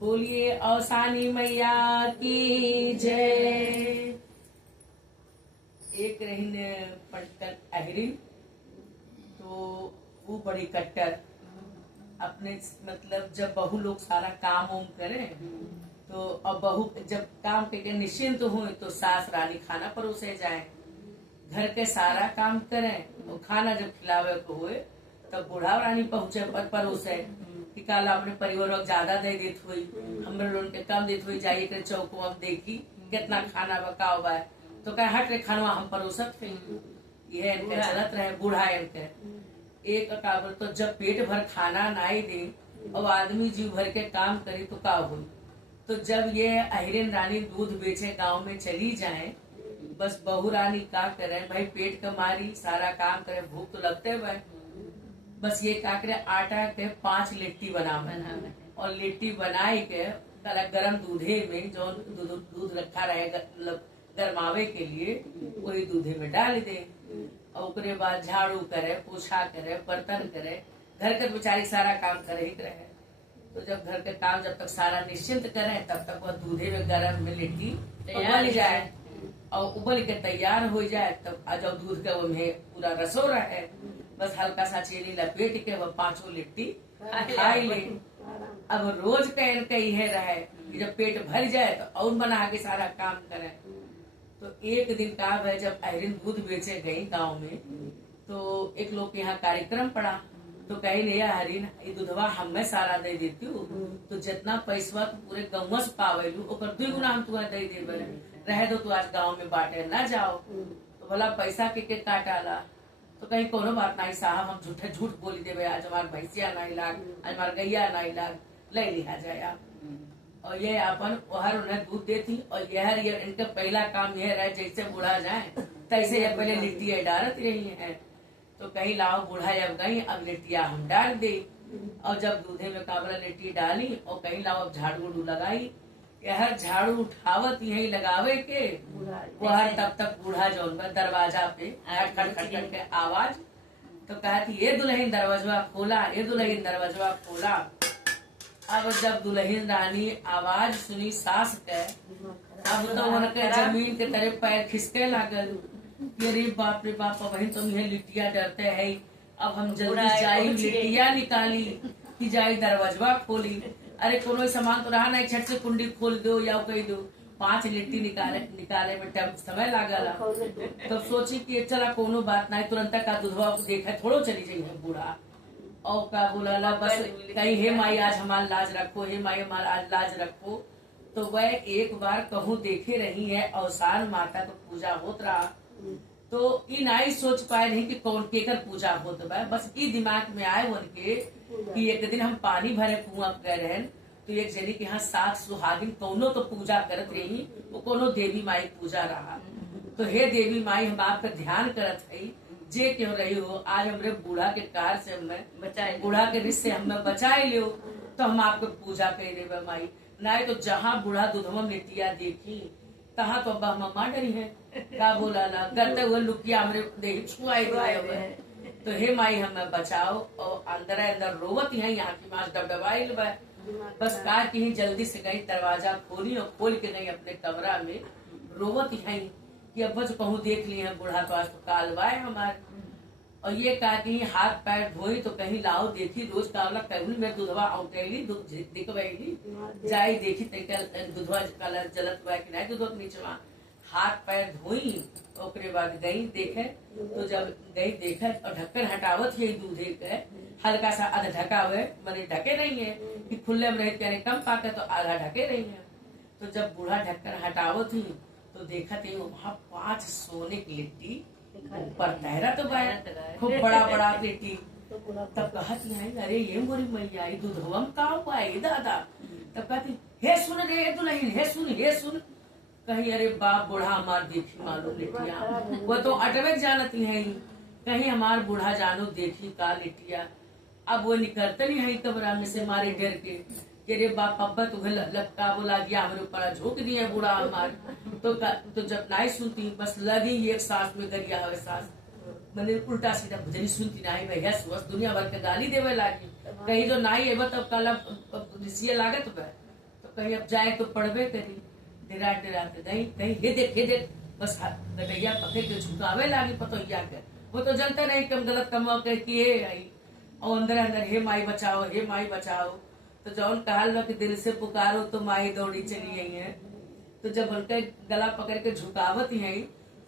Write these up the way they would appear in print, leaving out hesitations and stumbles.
बोलिए अवसानी मैया की जय। एक रहीन पटकर अहरिन, तो वो बड़ी कट्टर अपने मतलब जब बहू लोग सारा काम वाम करें तो अब बहू जब काम करके निश्चिंत हो तो सास रानी खाना परोसे जाए, घर के सारा काम करें और खाना जब खिलावे को हुए तब बूढ़ा रानी पहुंचे पर परोसे कि काला अपने परिवार ज्यादा दे देत हुई, हमरे लोगन के कम देत हुई, जाइए के चौको अब देखी कितना खाना बकाव बा, तो कहे हट रे खानवा हम परोसत थे। यह इनके चलत रहे बूढ़ा इनके एक काबल। तो जब पेट भर खाना नाई दे और आदमी जीव भर के काम करे तो का हुई। तो जब ये अहिरन रानी दूध बेचे गांव में चली जाए, बस बहू रानी का करे भाई पेट कमारी सारा काम करे, भूख तो लगते भाई। बस ये का करे आटा के 5 लिट्टी बनावे और लिट्टी बनाए के गरम दूधे में जो दूध रखा रहे गरमावे के लिए वही दूधे में डाल दे और उसके बाद झाड़ू करे, पोछा करे, बर्तन करे, घर के बेचारी सारा काम करे ही रहे। तो जब घर के काम जब तक सारा निश्चिंत करे तब तक वह दूधे में गरम में लिट्टी उबल जाए और उबल के तैयार हो जाए तब जब दूध का वो में पूरा रसो रहे, बस हल्का सा चीनी लपेट के वह 5 लिट्टी खाई ले। अब रोज का इनका यह रहे कि जब पेट भर जाए तो और बना के सारा काम करे। तो एक दिन का है जब अहरिन दूध बेचे गई गांव में, तो एक लोग के यहाँ कार्यक्रम पड़ा, तो कही नहीं हरिन ये दूधवा हमें सारा दे देती हूँ, तो जितना पैसा पूरे गाँव से पावेलू और 2 गुना हम तुम्हें दे देवे, रह दो तो आज गांव में बांटे ना जाओ। तो बोला पैसा के काटाला, तो कहीं कोनो बात नहीं साहब, हम झूठ बोली देवे, आज हमारे भैंसिया नहीं लाग, आज हमारे गैया नहीं लाग, ले लिया जाए आप। और ये अपन वहर उन्हें दूध देती और यह इनका पहला काम यह रहे जैसे बूढ़ा जाए तैसे ये पहले लिट्टिया डालत रही है। तो कहीं लाओ बूढ़ा जब गई अब लिट्टिया हम डाल दे, और जब दूधे में काबला लिट्टी डाली और कहीं लाओ अब झाड़ू उड़ू लगाई, यह झाड़ू उठावत यही लगावे के वह तब तक बूढ़ा जो दरवाजा पे खट खट खट के आवाज, तो कहती ये दुल्हन दरवाजा खोला, ये दुल्हन दरवाजा खोला। अब जब दुल्हन रानी आवाज सुनी सास के, अब तो उनके जमीन के तरफ पैर खिसके लागल, अरे बाप रे बाप, बहन तुम यह लिट्टिया डरते है, अब हम जल्दी जाई लिट्टिया निकाली कि जाई दरवाजा खोली। अरे कोनो सामान तो रहा नहीं, छट से कुंडी खोल दो या कही दो, 5 लिट्टी निकाले में टाइम समय लागला। तब सोची कि चला कोनो बात नहीं, तुरंत का दूधवा देखा थोड़ो चली जाइए बूढ़ा और का बोला बस कहीं हे माई आज हमारा लाज रखो, हे माई हमारा आज लाज रखो। तो वह एक बार कहूँ देखे रही है अवसान माता को पूजा होत रहा, तो इन आई सोच पाए नहीं कि कौन केकर पूजा होत बा, बस ई दिमाग में आए उनके कि एक दिन हम पानी भरे कुआं गए रहे, तो एक जनी के यहाँ 7 सुहागिन कौनो तो पूजा करत रही, वो कोनो देवी माई पूजा रहा। तो हे देवी माई हम आपका ध्यान करत है, जे क्यों रही हो आज हमरे बूढ़ा के कार से हमें बचाए, बूढ़ा के रिश्ते हमें बचाए लियो, तो हम आपको पूजा कर देवे माई। नहीं तो जहाँ बूढ़ा दूधवा मिट्टिया देखी तहाँ तो अब्बा मम्मा डरी है, का बोला ला करते हुए लुकिया हमरे देही छुआई हुए। तो हे माई हमें बचाओ, और अंदर अंदर रोवत है, यहाँ की माँ डबडबाई बस कार की ही जल्दी से गई दरवाजा खोली और खोल के गई अपने कमरा में, रोवत है कि अब जो कहूँ देख लिए हैं बूढ़ा तो आज तो कालवाए हमारे। और ये कहा कि हाथ पैर धोई तो कहीं लाओ देखी रोज कावला कहूँ मैं दूधवा औटेली दूध दिखवाई जाई देखी दूधवा कलर जलत हुआ कि नहीं दूध नीचवा, हाथ पैर धोई ओकरे बाद गई देखे। तो जब गई देखे और ढक्कन हटावत है दूधे के हल्का सा आधा ढका हुए, मैंने ढके नहीं है कि खुले में रहे कम पाके तो आधा ढके नहीं है। तो जब बूढ़ा ढक्कन हटावत ही तो देखा थे वहाँ 5 सोने की लिट्टी ऊपर तहरा तो खूब बड़ा बड़ा लिट्टी। तब कहती है अरे ये मोरी मैया दूधवम का हुआ दादा। तब कहती हे सुन रे दुल्हन, हे सुन कहीं अरे बाप बूढ़ा हमार देखी मालूम लिट्टिया, वो तो अटवे जानती है कहीं हमार बूढ़ा जानो देखी का लिट्टिया। अब वो निकलते नहीं है कमरा में से मारे डर के रे बाप अब्बा तुम्हें लपका बोला गया हमारे ऊपर झोंक दिया बूढ़ा हमार। तो जब नहीं सुनती बस लगी एक सांस में गरिया है सांस, मैंने उल्टा सीधा भजनी सुनती नहीं भैया सुबह दुनिया भर के गाली देवे लागी, कहीं जो नहीं है तब कल लागत कहीं अब जाए तो पड़बे करी। डेरात डेरात गई कहीं हे देख बस गटैया पकड़ के झुकावे लागी पतोहिया के। वो तो जनता नहीं कि हम गलत कमा के किए आई और अंदर अंदर हे माई बचाओ हे माई बचाओ। तो जौन कहल कि दिल से पुकारो तो माई दौड़ी चली आई है। तो जब उनका गला पकड़ के झुकावत है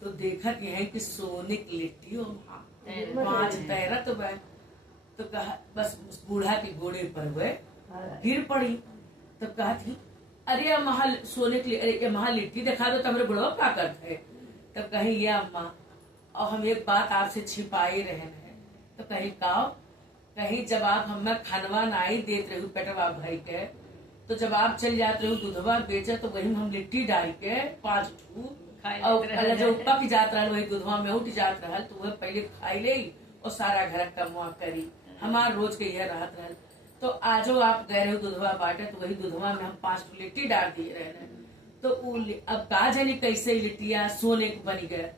तो देखत है कि सोने की लिट्टी और 5 तैरत वह। तो कहा बस उस बूढ़ा के घोड़े पर वह गिर पड़ी। तब कहा थी अरे अम्मा सोने की अरे अम्मा लिट्टी दिखा दो तो हमारे बुढ़वा क्या करते है। तब कही ये अम्मा और हम एक बात आपसे छिपाए रहे हैं। तो कही काओ कहीं जब आप हमें खनवा नाई देते रहे पेटवा भर के तो जब आप चल जाते रहे दूधवा बेचे तो वही हम लिट्टी डाल के 5 और जो पक जात रहा वही दूधवा में उठ जात रहा तो वह पहले खाई ले और सारा घर कमुआ करी। हमार रोज के यह रहत रहा। तो आजो आप गए रहे दूधवा बांटे तो वही दूधवा में हम 5 लिट्टी डाल दिए रहे। तो अब का जानी कैसे लिट्टिया सोने की बनी गए।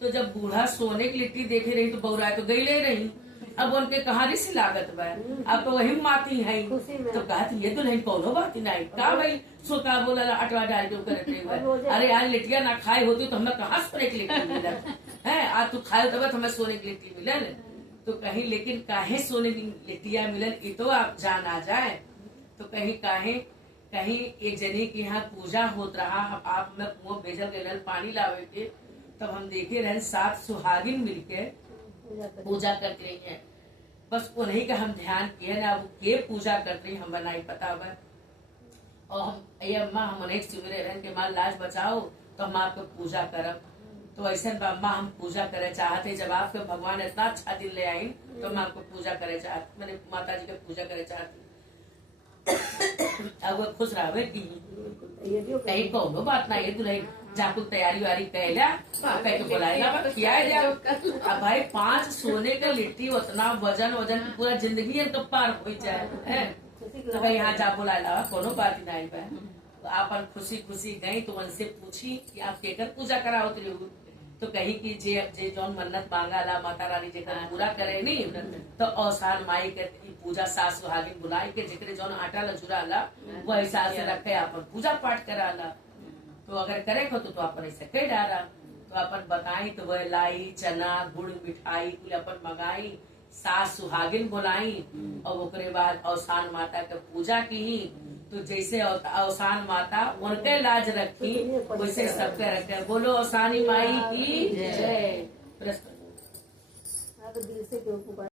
तो जब बूढ़ा सोने की लिट्टी देखे रही तो बौरा तो गई ले रही। अब उनके कहानी से लागत बा अब तो वही माती है। तो कहा ये दुल्हन कौनो बात नहीं का भाई सो का बोला अटवा डाल के करते हुए अरे यार लिट्टिया ना खाए होती तो हमें कहाँ सोने की लिट्टी मिलल है। आज तू खाए तब हमें सोने की लिट्टी मिलल। तो कहीं लेकिन काहे सोने की लिट्टिया मिलल ये तो आप जान आ जाए। तो कहीं काहे कहीं एक जने के यहाँ पूजा होत रहा। आप में कुआं भेजल गए पानी लावे के तब हम देखे रहे 7 सुहागिन मिलके पूजा करते रही है। बस उन्हीं का हम ध्यान किए ना वो के पूजा करते रही हम नहीं पता हुआ। और हम ये अम्मा हम अनेक सिमरे रहे कि माँ लाज बचाओ तो हम आपको पूजा करब। तो ऐसे अम्मा हम पूजा करे चाहते जब आपके भगवान इतना अच्छा दिन ले आई तो हम आपको पूजा करे चाहते मैंने माता जी का पूजा करे चाहती। अब वो खुश रहे की कहीं कौनो बात ना ये दुल्हन जाकुल तैयारी वारी कहला कह के बुलाएगा खिया अब भाई 5 सोने का लिट्टी उतना वजन पूरा जिंदगी पार हो जाए। तो भाई यहाँ जा बुलाया कोनो बात नहीं बा। तो आप खुशी खुशी गई तो उनसे पूछी कि आप केकर पूजा कराओ रही। तो कही कि जे जौन मन्नत मांगा ला माता रानी जेकर पूरा करे नहीं तो औसान माई के पूजा 7 सुहागिन बुलाई के जेकरे जौन आटा लचुरा ला वो हिसाब से रखे अपन पूजा पाठ करा ला। तो अगर करे को तो अपन ऐसे कह डाला। तो अपन बताई तो वह लाई चना गुड़ मिठाई कुल अपन मंगाई 7 सुहागिन बुलाई और ओकरे बाद औसान माता के पूजा की। तो जैसे औसान माता उनके लाज रखी वैसे सबके रखे। बोलो औसानी माई की जय।